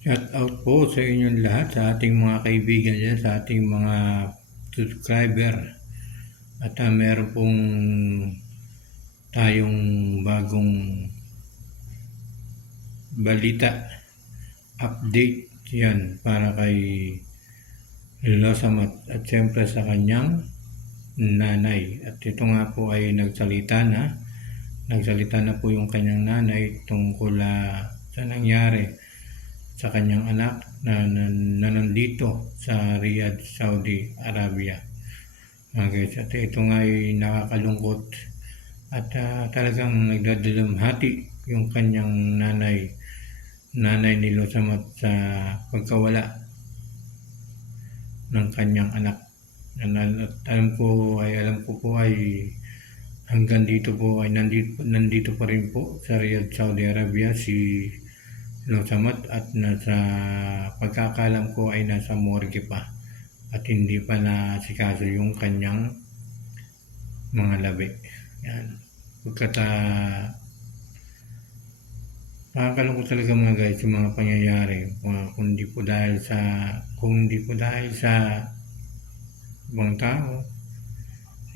Shout out po sa inyong lahat, sa ating mga kaibigan dyan, sa ating mga subscriber. At meron pong tayong bagong balita, update yan para kay Losamat at siyempre sa kanyang nanay. At ito nga po ay nagsalita na po yung kanyang nanay tungkol sa nangyari sa kanyang anak na nandito sa Riyadh, Saudi Arabia. Okay, at ito nga ay nakakalungkot at talagang nagdadalamhati yung kanyang nanay ni Losamat sa pagkawala ng kanyang anak. At alam ko po ay hanggang dito po ay nandito pa rin po sa Riyadh, Saudi Arabia si Losamat at nasa pagkakalam ko ay nasa morgue pa at hindi pa nasikaso yung kanyang mga labi. Yan. Pagkat nakakalungkot talaga mga guys yung mga pangyayari kung hindi po dahil sa ibang tao.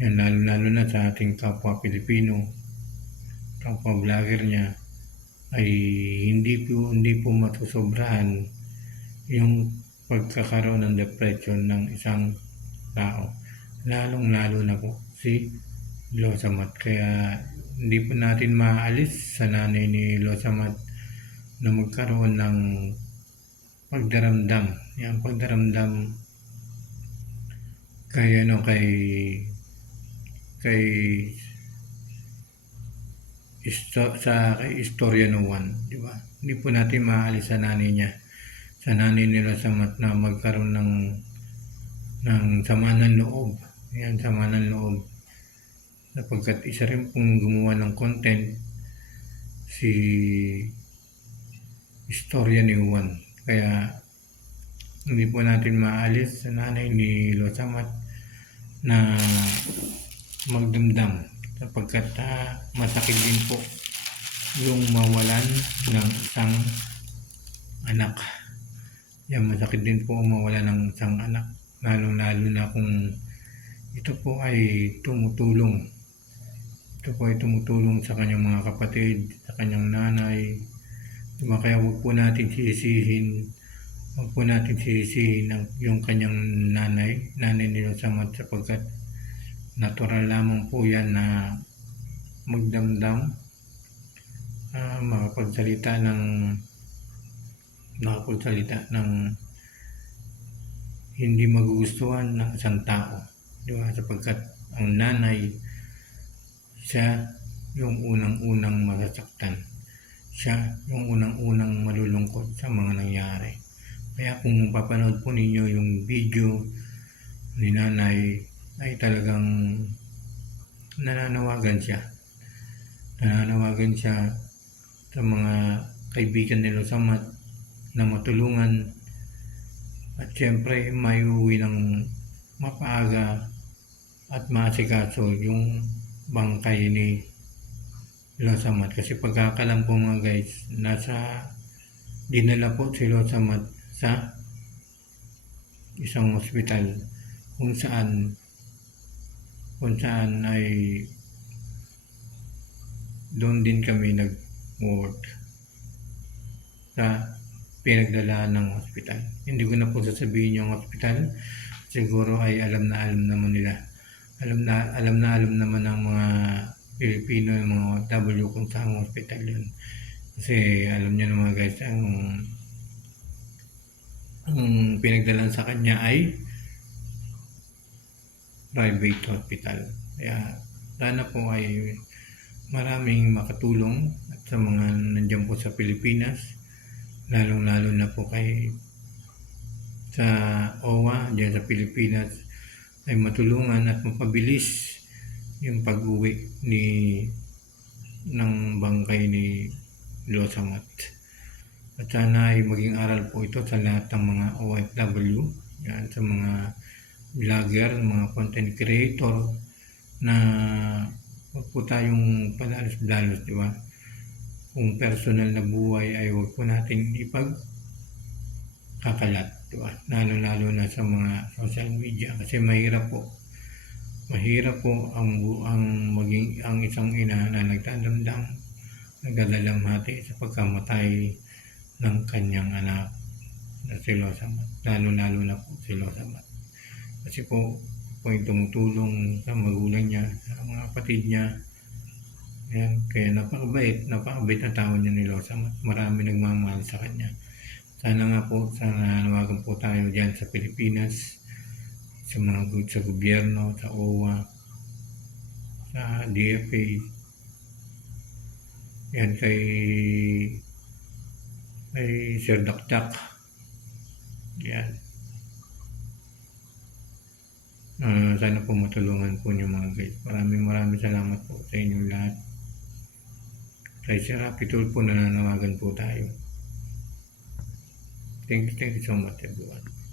Yan, lalo na sa ating kapwa Pilipino, kapwa vlogger niya ay hindi po matusobrahan yung pagkakaroon ng depression ng isang tao, lalong-lalo na po si Losamat. Kaya hindi po natin maalis sa nanay ni Losamat na magkaroon ng pagdaramdam. Yan, pagdaramdam kay istorya no one, di ba? Hindi po natin maalis sa nanay ni Losamat na magkaroon ng sama ng loob. Yan, sama ng loob. Sapagkat isa rin pong gumawa ng content si istorya ni Juan. Kaya hindi po natin maalis sa nanay ni Losamat na magdamdam sapagkat masakit din po yung mawalan ng isang anak. Yan, masakit din po mawalan ng isang anak, lalo na kung ito po ay tumutulong sa kanyang mga kapatid, sa kanyang nanay. Diba? Kaya huwag po natin sisihin yung kanyang nanay ni Losamat sapagkat natural lamang po yan na magdamdam, makapagsalita ng hindi magugustuhan ng isang tao, di ba? Sapagkat ang nanay, siya yung unang-unang masasaktan, siya yung unang-unang malulungkot sa mga nangyari. Kaya kung papanood po ninyo yung video ni nanay ay talagang nananawagan siya sa mga kaibigan ni Losamat na matulungan at siyempre may uwi ng mapaaga at maasikaso yung bangkay ni Losamat. Kasi pagkakalam po mga guys, dinala po si Losamat sa isang ospital kung saan ay doon din kami nag-work sa pinagdalaan ng ospital. Hindi ko na po sasabihin yung ospital, siguro ay alam na naman nila. Alam naman ng mga Pilipino, yung mga OFW kung saan ospital yun. Kasi alam niyo na mga guys, ang pinagdalaan sa kanya ay private hospital. Kaya sana po ay maraming makatulong at sa mga nandiyan po sa Pilipinas, lalong-lalo na po sa OWA diyan sa Pilipinas, ay matulungan at mapabilis yung pag-uwi ng bangkay ni Losamat. At sana ay maging aral po ito sa lahat ng mga OFW, yan, sa mga vlogger, mga content creator, na huwag po tayong padalos-dalos, di ba? Kung personal na buhay ay huwag po natin kakalat, di ba? Lalo-lalo na sa mga social media kasi mahirap po. Mahirap po ang maging ang isang ina na nagdadamdam, nagdadalamhati sa pagkamatay ng kanyang anak na si Losamat. Lalo-lalo na po si Losamat. Kasi po yung tumutulong sa magulang niya, sa mga kapatid niya. Ayan, kaya napakabait na tao niya ni Losamat. Marami nagmamahal sa kanya. Sana nga po, nanawagan po tayo dyan sa Pilipinas, sa gobyerno, sa OWA, sa DFA, yan kay Sir Dakdak, yan. Sana po matulungan po niyo mga guys. Maraming salamat po sa inyong lahat. Kay Sir Happy Tool po nananawagan po tayo. Thank you so much everyone.